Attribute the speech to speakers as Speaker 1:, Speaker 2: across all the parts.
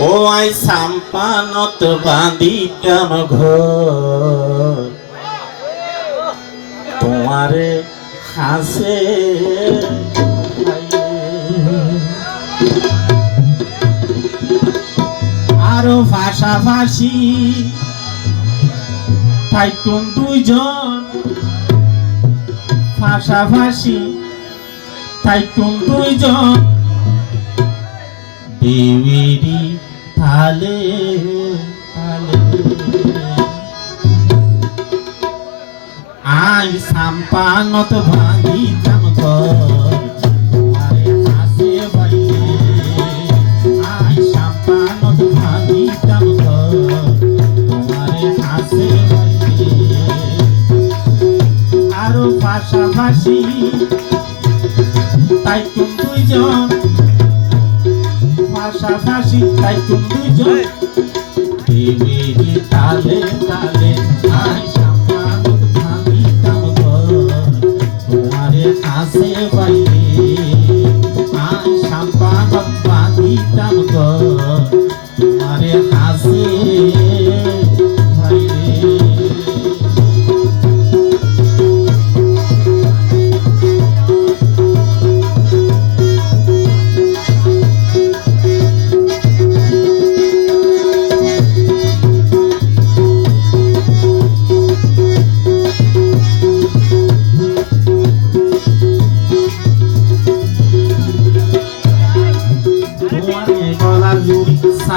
Speaker 1: ও I সাম্পানত বাঁধিতাম ঘর। তোমারে হাসে আরও ভাষাভাষী ফাইটুন দুইজন। ভাষাভাষী ফাইটুন দুইজন। দেবেরি তালে তালে আই সাম্পানত বাইরে আরও পাশাপাশি তাই তুমি দুইজন পাশাপাশি তাই তুমি দুইজন দেবেরি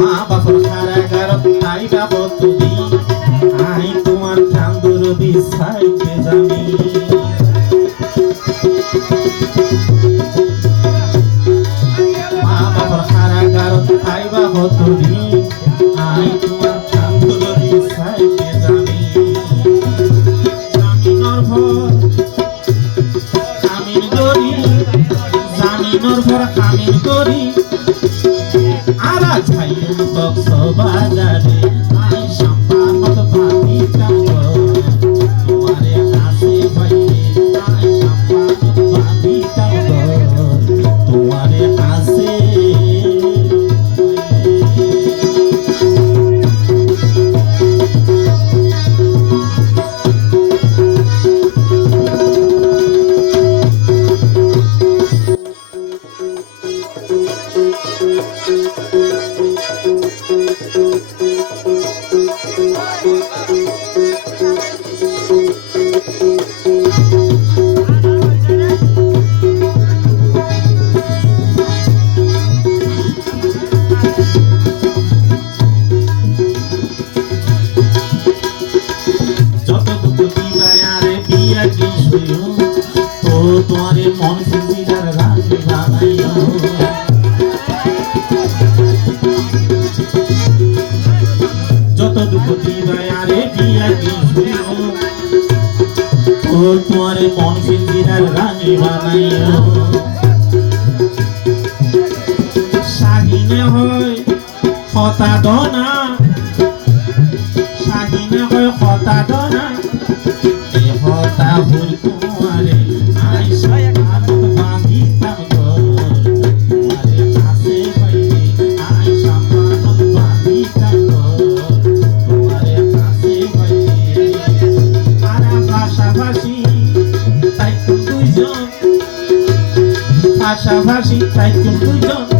Speaker 1: মা বাপর কারাগার তাই যাব তুমি আই তোমার চান্দুর বিছাইতে জানি। মা বাপর কারাগার তাই যাব তোমারে মন খুশিদার রাজি বানাইও যতটুকু দিবারে আরে বিয়া কি শুইও তো তোমারে মন খুশিদার রাজি বানাইও শাহিনে হয় হতা দনা দুইজন পাশাপাশি থাকুন দুইজন।